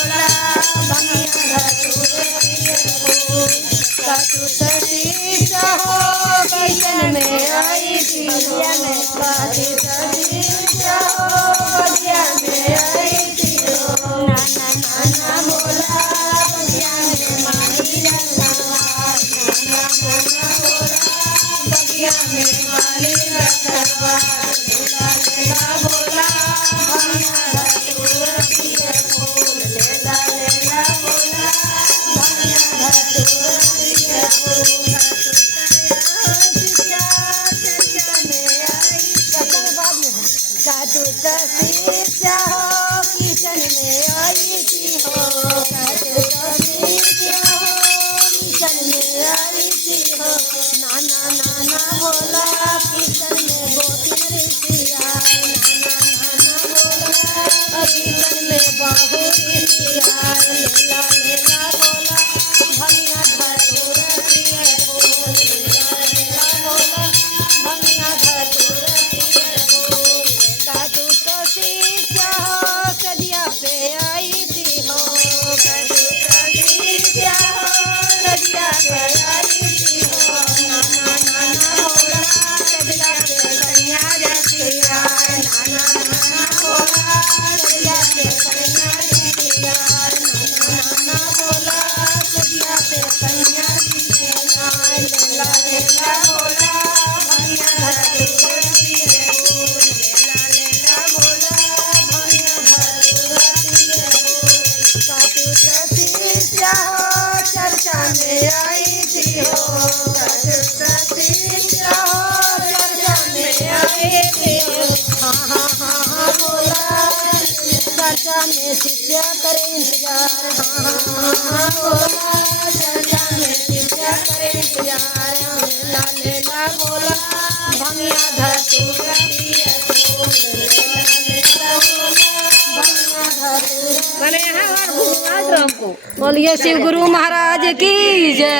भोला भंगिया धतूर पिए फूल चतुर्थ शीर्ष हो कीर्तन में आई थी बगिया में चतुर्थ शीर्ष हो बगिया में आई थी नाना नाना भोला बगिया में माली रखवा नाना नाना भोला बगिया में माली रखवा लेला लेला भोला भंगिया धतूर पिए फूल लेला लेला भोला भंगिया धतूर पिए फूल चतुर्थ शीर्ष हो कीर्तन में आई थी हो चतुर्थ शीर्ष हो कीर्तन में आई थी हो नाना नाना भोला कीर्तन में गोती ऋषि आए नाना नाना भोला कीर्तन में बहु ऋषि आए लेला लेला भोला भंगिया धतूर पिए फूल लेला लेला भोला भंगिया धतूर पिए फूल चतुर्थ शीर्ष हो सदिया पे आई थी हो चतुर्थ शीर्ष हो सदिया पे आई थी हो नाना नाना भोला सदिया पे कन्या जैसी आए नाना नाना भोला सदिया पे कन्या जैसी आए नाना नाना भोला सदिया पे कन्या जैसी आए लेला लेला भोला भंगिया धतूर पिए फूल लेला लेला भोला भंगिया धतूर पिए फूल चतुर्थ शीर्ष हो चर्चा में आई थी हो चतुर्थ शीर्ष हो चर्चा में आई थी हो हाँ भोला चर्चा में शिष्य करे इंतजार हाँ भोला चर्चा में शिष्य करे इंतजार लेला लेला भोला भंगिया धतूर पिए फूल लेला लेला भोला भंगिया धतूर मैंने यहाँ और घूमा तो हमको बोलिए शिव गुरु महाराज की जय।